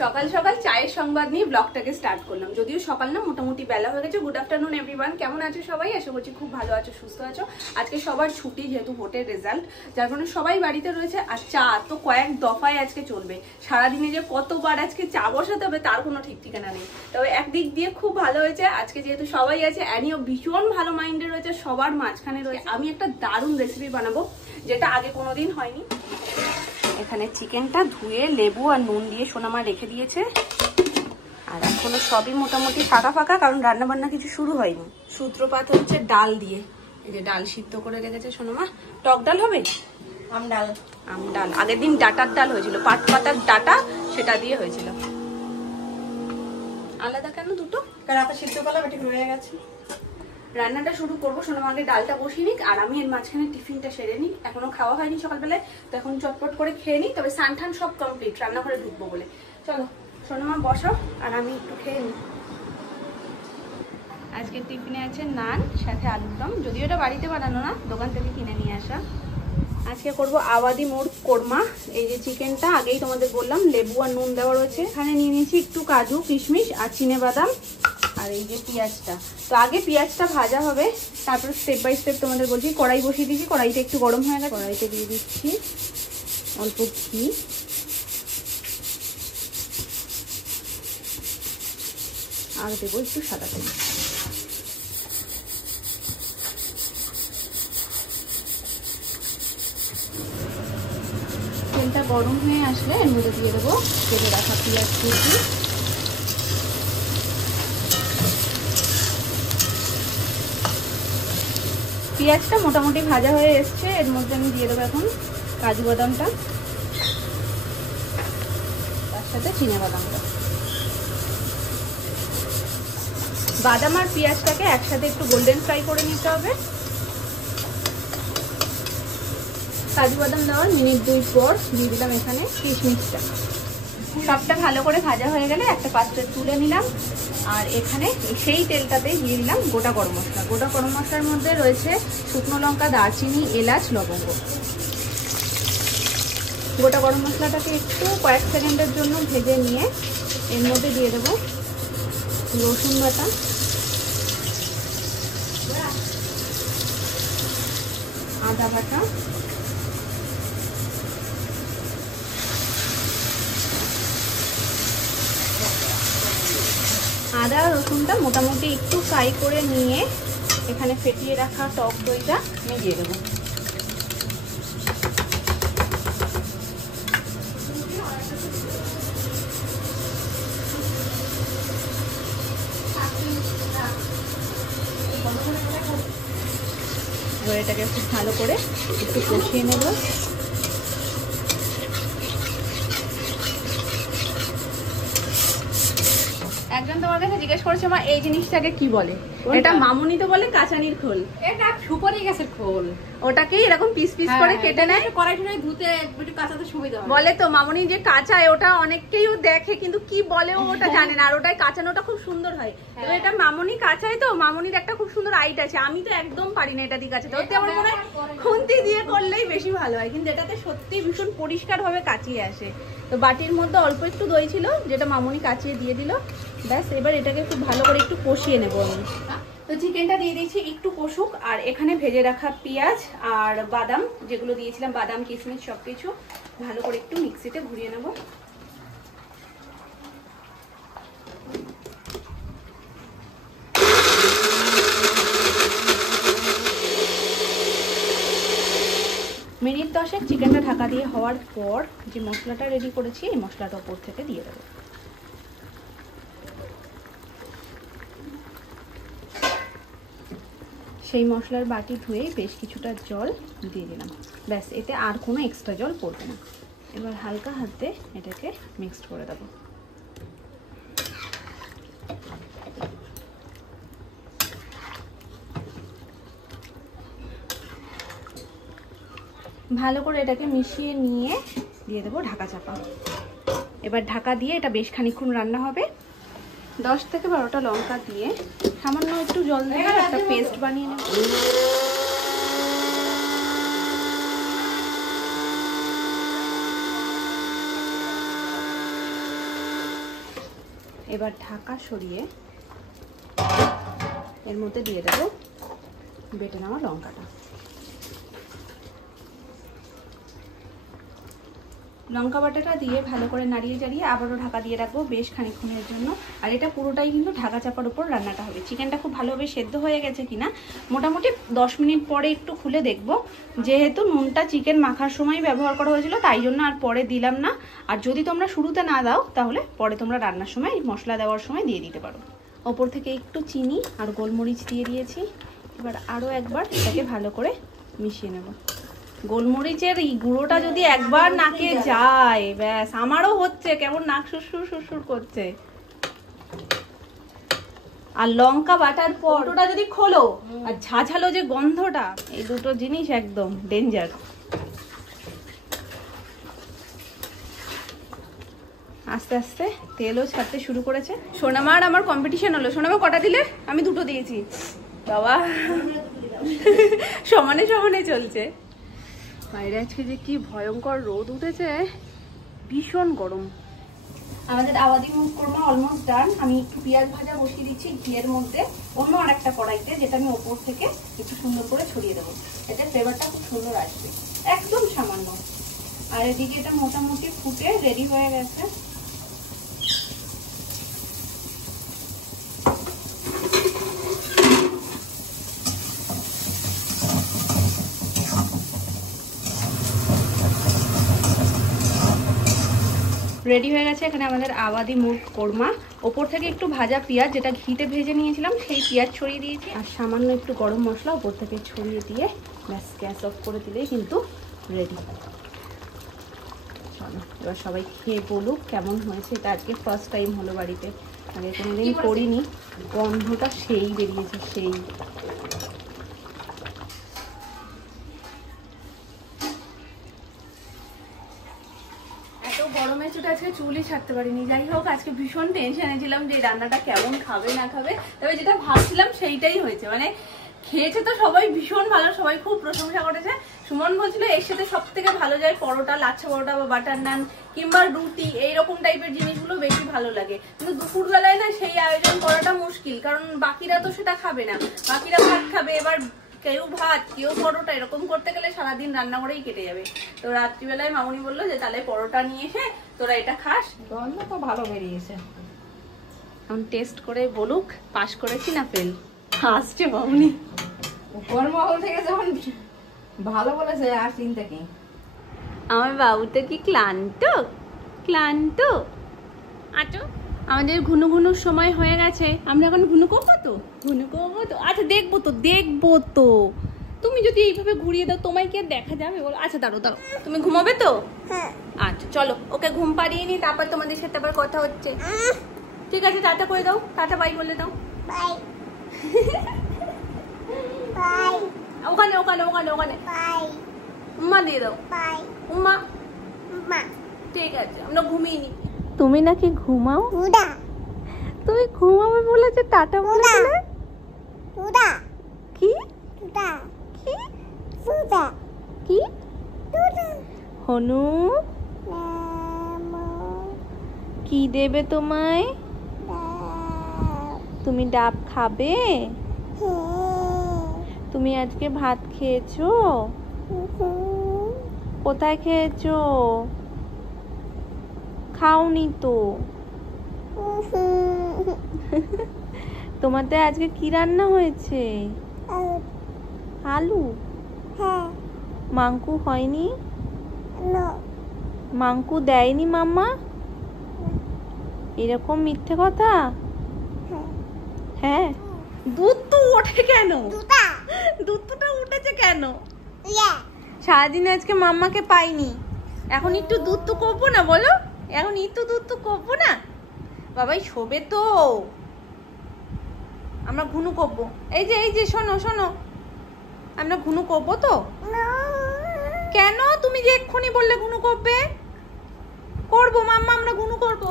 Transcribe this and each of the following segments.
সকাল সকাল চায়ের সংবাদ নিয়ে ব্লগটাকে স্টার্ট করলাম। যদিও সকাল না, মোটামুটি বেলা হয়ে গেছে। গুড আফটারনুন এভরিওয়ান, কেমন আছো সবাই? আশা করছি খুব ভালো আছো, সুস্থ আছো। আজকে সবার ছুটি, যেহেতু ভোটের রেজাল্ট, যার কারণে সবাই বাড়িতে রয়েছে। আর চা তো কয়েক দফায় আজকে চলবে। সারাদিনে যে কতবার আজকে চা বসাতে হবে তার কোনো ঠিক ঠিকানা নেই। তবে একদিক দিয়ে খুব ভালো হয়েছে, আজকে যেহেতু সবাই আছে, অ্যানিও ভীষণ ভালো মাইন্ডে রয়েছে, সবার মাঝখানে রয়েছে। আমি একটা দারুণ রেসিপি বানাবো, যেটা আগে কোনোদিন হয়নি। এখানে চিকেনটা ধুয়ে লেবু আর নুন দিয়ে সোনামা রেখে দিয়েছে। আর এখনো সবই মোটামুটি ফাঁকা ফাঁকা, কারণ রান্না বান্না কিছু শুরু হয়নি। সূত্রপাত হচ্ছে ডাল দিয়ে। এই যে ডাল সিদ্ধ করে রেখেছে সোনামা। টক ডাল হবে, আমডাল। আমডাল আগের দিন ডাটার ডাল হয়েছিল, পাট পাতার ডাটা, সেটা দিয়ে হয়েছিল। আলাদা কেন দুটো? রাতে সিদ্ধ করলাম, এটা রয়ে গেছে। রান্নাটা শুরু করবো, সোনামা আগে ডালটা বসিয়ে নিক, আর আমি এর মাঝখানে টিফিনটা সেরে নিই। এখনো খাওয়া হয়নি সকালবেলায়, তো এখন চটপট করে খেয়ে নিই। তবে সানঠান সব কমপ্লিট, রান্নাঘরে ঢুকবো বলে। চলো সোনামা বসাও, আর আমি একটু খেয়ে নিই। আজকে টিফিনে আছে নান, সাথে আলুর দম। যদিও এটা বাড়িতে বানানো না, দোকান থেকে কিনে নিয়ে আসা। আজকে করবো আবাদি মোড় কোরমা। এই যে চিকেনটা আগেই তোমাদের বললাম লেবু আর নুন দেওয়া রয়েছে। এখানে নিয়ে নিয়েছি একটু কাজু, কিশমিশ আর চিনেবাদাম। আর এই যে পেঁয়াজটা, তো আগে পেঁয়াজটা ভাজা হবে, তারপর স্টেপ বাই স্টেপ তোমাদের বলছি। কড়াই বসিয়ে দিয়েছি, কড়াইটা একটু গরম হয়ে গেছে। কড়াইতে দিয়ে দিচ্ছি অল্প ঘি, আর দেবো একটু সাদা তেল। তেলটা গরম হয়ে আসলে এর মধ্যে দিয়ে দেবো কেটে রাখা পেঁয়াজ কুচি। পেঁয়াজটা মোটামুটি ভাজা হয়ে এসছে, এর মধ্যে আমি দিয়ে দেবো এখন কাজু বাদামটা, তার সাথে চিনেবাদামটা। বাদাম আর পেঁয়াজটাকে একসাথে একটু গোল্ডেন ফ্রাই করে নিতে হবে। কাজু বাদাম দেওয়ার মিনিট 2 পর দিয়ে দিলাম এখানে কিশমিশটা। সবটা ভালো করে ভাজা হয়ে গেলে একটা পাত্রে তুলে নিলাম। আর এখানে সেই তেলটাতে দিয়ে দিলাম গোটা গরম মশলা। গোটা গরম মশলার মধ্যে রয়েছে শুকনো লঙ্কা, দারচিনি, এলাচ, লবঙ্গ। গোটা গরম মশলাটাকে একটু কয়েক সেকেন্ডের জন্য ভেজে নিয়ে এর মধ্যে দিয়ে দেবো রসুন বাটা, আদা বাটা, আদা রসুনটা মোটামুটি একটু ফ্রাই করে নিয়ে এখানে ফেটিয়ে রাখা টক দইটা আমি দিয়ে দেবো। এবার এটাকে খুব ভালো করে একটু কষিয়ে নেব। একজন তোমার কাছে জিজ্ঞেস করেছে মা এই জিনিসটাকে কি বলে? এটা মামুনি তো বলে কাঁচানির খোল। এটা সুপারি গাছের খোল। ওটাকে এরকম পিস পিস করে কেটে নেয়, কড়াই টড়াই ধুতে একটু কাঁচাতে সুবিধা হয় বলে। তো মামুনি যে কাঁচায়, ওটা অনেককেই দেখে কিন্তু কি বলে ওটা জানে না। আর ওটাই কাঁচানোটা খুব সুন্দর হয়। তো এটা মামুনি কাঁচায়, তো মামুনির একটা খুব সুন্দর আইট আছে। আমি তো একদম পারি না এটা দিয়ে কাঁচাতে। ওতে আমার মনে হয় খুন্তি দিয়ে করলেই বেশি ভালো হয়, কিন্তু এটাতে সত্যি ভীষণ পরিষ্কার ভাবে কাচিয়ে আসে। তো বাটির মধ্যে অল্প একটু দই ছিল, যেটা মামুনি কাচিয়ে দিয়ে দিল। ব্যাস, এবার এটাকে খুব ভালো করে একটু কষিয়ে নেবো আমি। তো চিকেনটা দিয়ে দিয়েছি একটু কষুক, আর এখানে ভেজে রাখা পেঁয়াজ আর বাদাম, যেগুলো দিয়েছিলাম বাদাম কিশমিশ সবকিছু ভালো করে একটু মিক্সিতে ঘুরিয়ে নেব। মিনিট 10 চিকেনটা ঢাকা দিয়ে হওয়ার পর যে মশলাটা রেডি করেছি, এই মশলাটা উপর থেকে দিয়ে দেবো। সেই মশলার বাটি ধুয়ে বেশ কিছুটা জল দিয়ে দিলাম। ব্যাস, এতে আর কোনো এক্সট্রা জল পড়বে না। এবার হালকা হাতে এটাকে মিক্সড করে দেবো। ভালো করে এটাকে মিশিয়ে নিয়ে দিয়ে দেবো ঢাকা চাপা। এবার ঢাকা দিয়ে এটা বেশ খানিকক্ষণ রান্না হবে। 10 থেকে 12টা লঙ্কা দিয়ে সামান্য একটু জল দিয়ে একটা পেস্ট বানিয়ে নেব। এবার ঢাকা সরিয়ে এর মধ্যে দিয়ে দেবো বেটে নেওয়া লঙ্কাটা। লঙ্কা বাটাটা দিয়ে ভালো করে নাড়িয়ে চাড়িয়ে আবারও ঢাকা দিয়ে রাখবো বেশ খানিকক্ষণের জন্য। আর এটা পুরোটাই কিন্তু ঢাকা চাপার উপর রান্নাটা হবে। চিকেনটা খুব ভালোভাবে সেদ্ধ হয়ে গেছে কিনা মোটামুটি 10 মিনিট পরে একটু খুলে দেখব। যেহেতু নুনটা চিকেন মাখার সময় ব্যবহার করা হয়েছিল তাই জন্য আর পরে দিলাম না। আর যদি তোমরা শুরুতে না দাও তাহলে পরে তোমরা রান্নার সময় মশলা দেওয়ার সময় দিয়ে দিতে পারো। ওপর থেকে একটু চিনি আর গোলমরিচ দিয়ে দিয়েছি। এবার আরও একবার এটাকে ভালো করে মিশিয়ে নেব। গোলমরিচের এই গুঁড়োটা যদি একবার নাকে যায় ব্যাস, আমারও হচ্ছে কেমন নাক সুরসুর সুরসুর করছে। আর লঙ্কা বাটার পর ওটা যদি খোলো আর ঝাঝালো যে গন্ধটা, এই দুটো জিনিস একদম ডেঞ্জার। আস্তে আস্তে তেলও ছাড়তে শুরু করেছে। সোনামার আমার কম্পিটিশন হলো। সোনামা কটা দিলে? আমি 2টো দিয়েছি। বাবা সমানে সমানে চলছে। বাইরে আজকে যে কি ভয়ঙ্কর রোদ উঠেছে, ভীষণ গরম। আমাদের আওয়াদি মুগ কোরমা অলমোস্ট ডান। আমি একটু পেঁয়াজ ভাজা বসিয়ে দিচ্ছি ঘিয়ের মধ্যে অন্য আরেকটা কড়াইতে, যেটা আমি ওপর থেকে একটু সুন্দর করে ছড়িয়ে দেবো। এতে ফ্লেভারটা খুব সুন্দর আসবে, একদম সামান্য। আর এদিকে এটা মোটামুটি ফুটে রেডি হয়ে গেছে। রেডি হয়ে গেছে এখানে আমাদের আওয়াদি মুগ কোরমা। ওপর থেকে একটু ভাজা পেঁয়াজ, যেটা ঘিতে ভেজে নিয়েছিলাম, সেই পেঁয়াজ ছড়িয়ে দিয়েছি। আর সামান্য একটু গরম মশলা ওপর থেকে ছড়িয়ে দিয়ে ব্যাস গ্যাস অফ করে দিলেই কিন্তু রেডি। চলো এবার সবাই খেয়ে বলুক কেমন হয়েছে। এটা আজকে ফার্স্ট টাইম হলো বাড়িতে, আগে কোনোদিন করিনি। গন্ধটা সেই বেরিয়েছে, সেই। গরমের চোটে আজকে চুলই ছাড়তে পারিনি। যাই হোক, আজকে ভীষণ টেনশনে ছিলাম যে রান্নাটা কেমন খাবে না খাবে। তবে যেটা ভাবছিলাম সেইটাই হয়েছে। মানে খেয়েছে তো সবাই ভীষণ ভালো, সবাই খুব প্রশংসা করেছে। সুমন বলছিল এর সাথে সব থেকে ভালো যায় পরোটা, লাচ্ছা পরোটা বা বাটার নান কিংবা রুটি, এইরকম টাইপের জিনিসগুলো বেশি ভালো লাগে। কিন্তু দুপুরবেলায় না সেই আয়োজন করাটা মুশকিল, কারণ বাকিরা তো সেটা খাবে না। বাকিরা ভাত খাবে, এবার কেউ ভাত কেউ পরোটা, এরকম করতে গেলে সারাদিন রান্না করেই কেটে যাবে। তো রাত্রিবেলায় মামুনি বললো যে তাহলে পরোটা নিয়ে এসে তোরা এটা খাস। গন্ধ তো ভালো বেরিয়েছে। এখন টেস্ট করে বলুক পাস করেছি না ফেল। আসছে মামুনি। কর্মহল থেকে যখন ভালো বলেছে আর চিন্তা কি। আমার বাবু তো কি ক্লান্ত ক্লান্ত। আচ্ছা আমাদের ঘুনু ঘুনুর সময় হয়ে গেছে। আমরা এখন ঘুনু করবো তো, ঘুনু করবো তো। আচ্ছা দেখবো তো, দেখবো তো। তুমি যদি এইভাবে ঘুরিয়ে দাও তোমায় কি আর দেখা যাবে বলো? আচ্ছা দাঁড়ো দাঁড়ো, তুমি ঘুমাবে তো? হ্যাঁ। আচ্ছা চলো ওকে ঘুম পাড়িয়ে নি, তারপর তোমাদের সাথে আবার কথা হচ্ছে। ঠিক আছে, টাটা করে দাও, টাটা বাই বলে দাও। Bye bye. ওখানে ওখানে ওখানে ওখানে বাই উম্মা দিয়ে দাও। বাই উম্মা উম্মা। ঠিক আছে, আমরা ঘুমিয়ে নি। তুমি নাকি ঘুমাও? তুমি ঘুমাবে বলেছে, টাটা বলে দিলে। কি কি হনু কি দেবে তোমায়? তুমি ডাব খাবে? তুমি আজকে ভাত খেয়েছো? কোথায় খেয়েছো? খাওনি তো। তোমাদের আজকে কি রান্না হয়েছে? আলু। হ্যাঁ। মাংকু হয়নি? মাংকু দেয়নি মাম্মা? এরকম মিথ্যে কথা? হ্যাঁ। দুধ তো ওঠে কেন? দুধটা উঠেছে কেন? সারাদিন আজকে মাম্মাকে পাইনি, এখন একটু দুধ তো করবো না বলো? এখন একটু দুধ তো করবো না? বাবাই শোবে তো, আমরা ঘুনু করবো। এই যে শোনো শোনো, আমরা ঘুনু করবো তো? কেন? তুমি যে এক্ষুনি বললে ঘুনু করবে। করবো মাম্মা, আমরা ঘুনু করবো।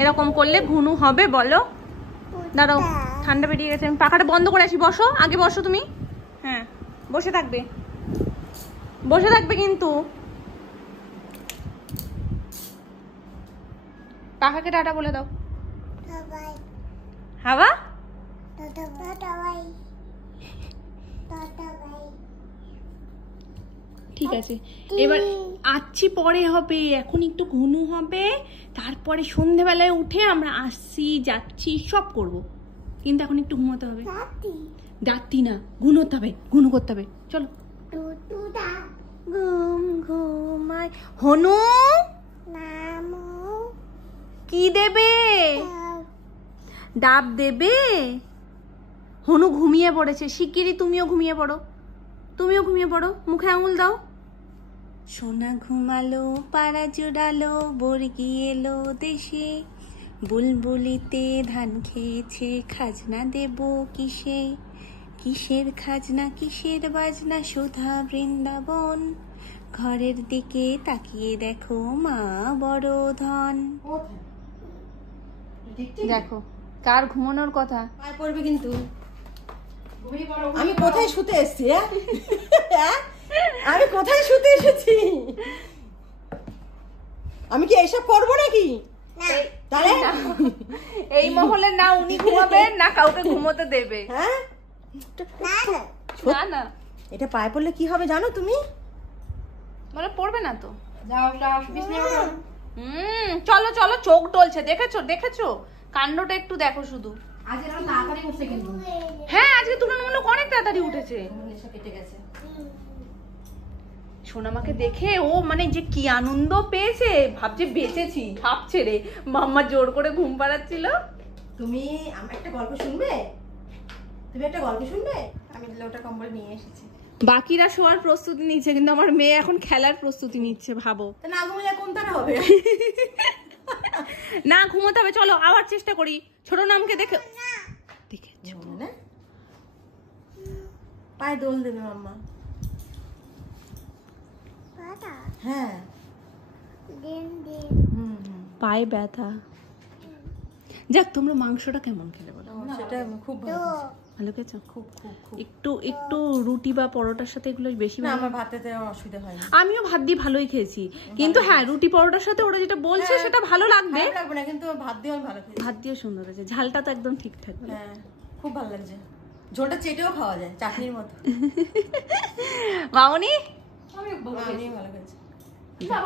এরকম করলে ঘুনু হবে বলো? দাঁড়াও, ঠান্ডা বেরিয়ে গেছে, আমি পাখাটা বন্ধ করে আসি। বসো, আগে বসো তুমি। হ্যাঁ বসে থাকবে, বসে থাকবে কিন্তু। পাখাকে টাটা বলে দাও। হাওয়া ঠিক আছে, এবার আসছি পরে হবে, এখন একটু ঘুনু হবে, তারপরে সন্ধেবেলায় উঠে আমরা আসছি যাচ্ছি সব করব, কিন্তু এখন একটু ঘুমোতে হবে। ডাকতি না, ঘুমোতে হবে, ঘুনু করতে হবে। চলো ঘুম ঘুমাই। হনু কি দেবে? ডাব দেবে? হনু ঘুমিয়ে পড়েছে, শিগগিরই তুমিও ঘুমিয়ে পড়ো, তুমিও ঘুমিয়ে পড়ো, মুখে আঙুল দাও। সোনা ঘুমালো, পাড়া জোড়ালো, বর্গি এলো দেশে, বুলবুলিতে ধান খেয়েছে, খাজনা দেব কিসে? কিসের খাজনা, কিসের বাজনা, সুধা বৃন্দাবন, ঘরের দিকে তাকিয়ে দেখো মা বড় ধন। দেখো কার ঘুমানোর কথা পড়বে কিন্তু। আমি কোথায় শুতে এসেছি? আমি কোথায় শুতে এসেছি? আমি কি এইসব করবো নাকি? তাহলে এই মহলে না উনি ঘুমাবেন না কাউকে ঘুমোতে দেবে। হ্যাঁ না না, এটা পায়ে পড়লে কি হবে জানো তুমি? মানে পড়বে না তো। যাও যাও বিছানায় ওঠো। চলো চলো, চোখ ডলছে, দেখেছো দেখেছো, কাণ্ডটা একটু দেখো শুধু। আজ এরকম তাড়াতাড়ি উঠছে কিন্তু। হ্যাঁ আজকে তুলনামূলক অনেক তাড়াতাড়ি উঠেছে। নেশা কেটে গেছে। সোনামাকে দেখে ও মানে যে কি আনন্দ পেয়েছে, ভাবছে বেঁচেছি, ভাবছে রে। মাম্মা জোর করে ঘুম পাড়াচ্ছিল। তুমি আমার একটা গল্প শুনবে? তুমি একটা গল্প শুনবে? আমি লোটা কম্বল নিয়ে এসেছি। বাকিরা শোয়ার প্রস্তুতি নিচ্ছে, কিন্তু আমার মেয়ে এখন খেলার প্রস্তুতি নিচ্ছে, ভাবো। তা না ঘুমলে কোন তারা হবে? না ঘুমোতে হবে, চলো আবার চেষ্টা করি। ছোট নামকে দেখে দেখেছো না, পায়ে দোল দেবে মাম্মা। হ্যাঁ পায়ে ব্যথা। যাক, তোমরা মাংসটা কেমন খেলে বলো? সেটা খুব ভালো। ভালো খেয়েছো? খুব খুব খুব। একটু একটু রুটি বা পরোটার সাথে এগুলো বেশি না, ভালো। আমার ভাতেতে অসুবিধা হয় না। আমিও ভাত দিয়ে ভালোই খেয়েছি, কিন্তু হ্যাঁ রুটি পরোটার সাথে ওরা যেটা বলছে সেটা ভালো লাগবে। খারাপ লাগবে না, কিন্তু ভাত দিয়ে আমি ভালো খেয়েছি। ভাত দিয়ে সুন্দর হয়েছে, ঝালটা তো একদম ঠিকঠাক। হ্যাঁ খুব ভালো লাগছে। ঝোলটা চেটেও খাওয়া যায়, চাটনির মতো। মামনি আমি ভালো খেয়েছি।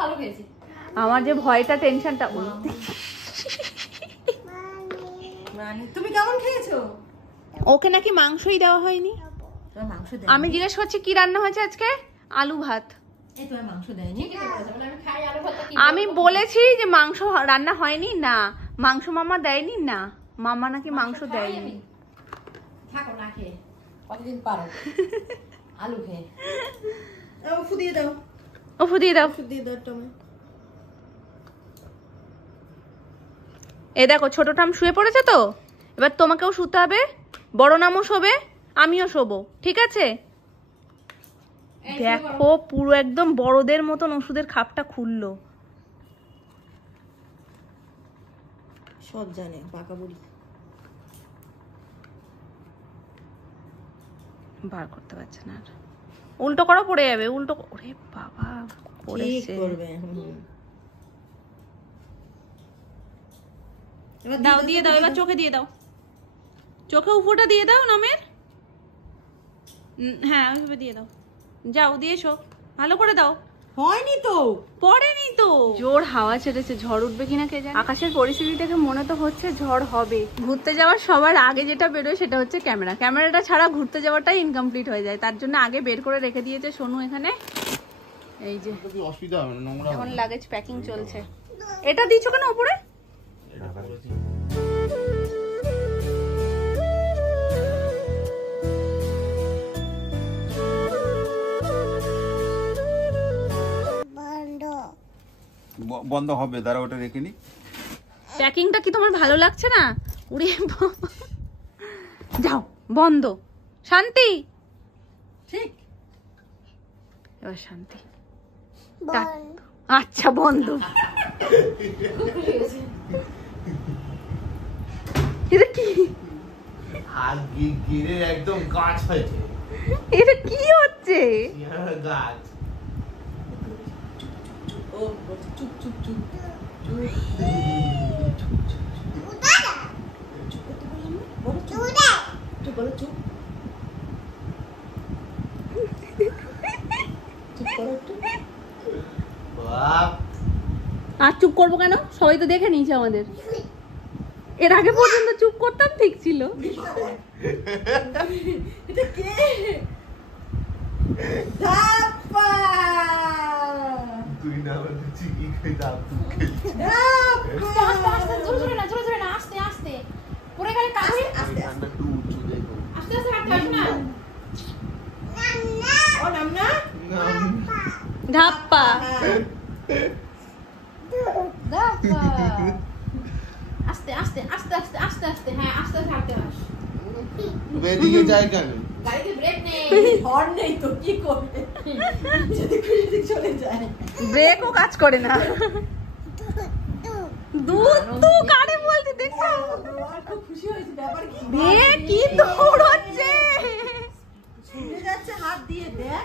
ভালো খেয়েছি। আমার যে ভয়টা টেনশনটা, মানে তুমি কেমন খেয়েছো? ওকে নাকি মাংসই দেওয়া হয়নি। তোমার মাংস দেয়? আমি জিজ্ঞেস করছি কি রান্না হয়েছে আজকে? আলু ভাত। এই তোমার মাংস দেয়নি? আমি বলেছি যে মাংস রান্না হয়নি, না মাংস মামা দেয়নি, না মামা নাকি মাংস দেয়নি। থাকো না খেয়ে, কতদিন পারো। আলু খেয়ে উফু দিয়ে দাও, উফু দিয়ে দাও। উফু দিয়ে দাও তুমি। এই দেখো ছোট টাম শুয়ে পড়েছে তো, এবার তোমাকেও শুতে হবে, বড় নামও শোবে, আমিও শোবো, ঠিক আছে? দেখো পুরো একদম বড়দের মতন ওষুধের খাপটা খুললো। সব জানে পাকা বুড়ি। বার করতে পারছে না, উল্টো করো পড়ে যাবে, উল্টো। ওরে বাবা পড়েছে। দাও দিয়ে দাও, এবার চোখে দিয়ে দাও, চোখে উফুটা দিয়ে দাও নামের। হ্যাঁ ওইভাবে দিয়ে দাও, যাও দিয়ে এসো, ভালো করে দাও। হয়নি তো, পড়েনি তো। জোর হাওয়া ছেড়েছে, ঝড় উঠবে কিনা কে জানে। আকাশের পরিস্থিতি দেখে মনে তো হচ্ছে ঝড় হবে। ঘুরতে যাওয়ার সবার আগে যেটা বেরোয় সেটা হচ্ছে ক্যামেরা। ক্যামেরাটা ছাড়া ঘুরতে যাওয়াটাই ইনকমপ্লিট হয়ে যায়, তার জন্য আগে বের করে রেখে দিয়েছে সোনু এখানে। এই যে অসুবিধা হবে না, নোংরা এখন লাগেজ প্যাকিং চলছে। এটা দিয়েছো কেন উপরে? বন্ধ হবে, দাঁড়া ওটা রেখে নি। প্যাকিংটা কি তোমার ভালো লাগছে না? উড়ে যাও, বন্ধ। শান্তি, ঠিক এবার শান্তি। আচ্ছা বন্ধ। এটা কি? আর গিরে একদম গাছ হয়েছে। এটা কি হচ্ছে? হচ্ছে? ও চুপ চুপ চুপ চুপ বলো চুপ চুপ করো একটু আর চুপ করবো কেন? সবাই তো দেখে নিয়েছে আমাদের। এর আগে পর্যন্ত চুপ করতাম, ঠিক ছিল। এটা কে? ধাপ্পা তুই না বলে চিকি খেয়ে দাও তুই আস্তে আস্তে আস্তে জোরে না জোরে না আস্তে আস্তে পড়ে গেলে কাছে আস্তে আস্তে একটু উঁচু দেখো আস্তে আস্তে হাঁটতে হবে না ও নাম না ধাপ্পা। ধাপ্পা আস্তে আস্তে আস্তে আস্তে আস্তে আস্তে হ্যাঁ আস্তে আস্তে হাঁটতে হবে বেরিয়ে যায় কেন গাড়িতে ব্রেক নেই হর্ন নেই তো কি করবে যদি খুশি চলে যায় ব্রেকও কাজ করে না। দুধ তো কারে বলতে দেখছো? আর খুব খুশি হয়েছে ব্যাপার কি বে কি দৌড়চ্ছে! ছুটে যাচ্ছে হাত দিয়ে দেখ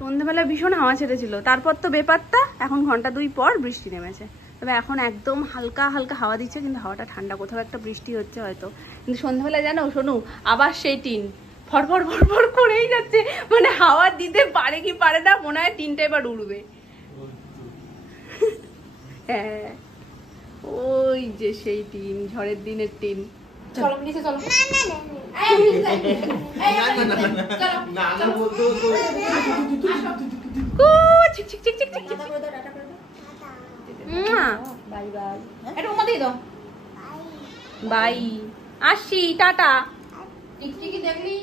সন্ধ্যাবেলা ভীষণ হাওয়া ছেড়েছিল, তারপর তো বেপাত্তা। এখন ঘন্টা 2 পর বৃষ্টি নেমেছে। তবে এখন একদম হালকা হালকা হাওয়া দিচ্ছে, কিন্তু হাওয়াটা ঠান্ডা। কোথাও একটা বৃষ্টি হচ্ছে হয়তো। কিন্তু সন্ধ্যাবেলা জানো শোনো, আবার সেই টিন ফড়ফড় ফড়ফড় করেই যাচ্ছে। মানে হাওয়া দিতে পারে কি পারে না, মনে হয় টিনটা এবার উড়বে। হ্যাঁ, ওই যে সেই টিন, ঝড়ের দিনের টিন। চলো নিচে চলো চিক চিক চিক চিক চিক চিক। বাই বাই এটা উমা দিয়ে দাও বাই, আসি, টাটা। টিকটিকি দেখলি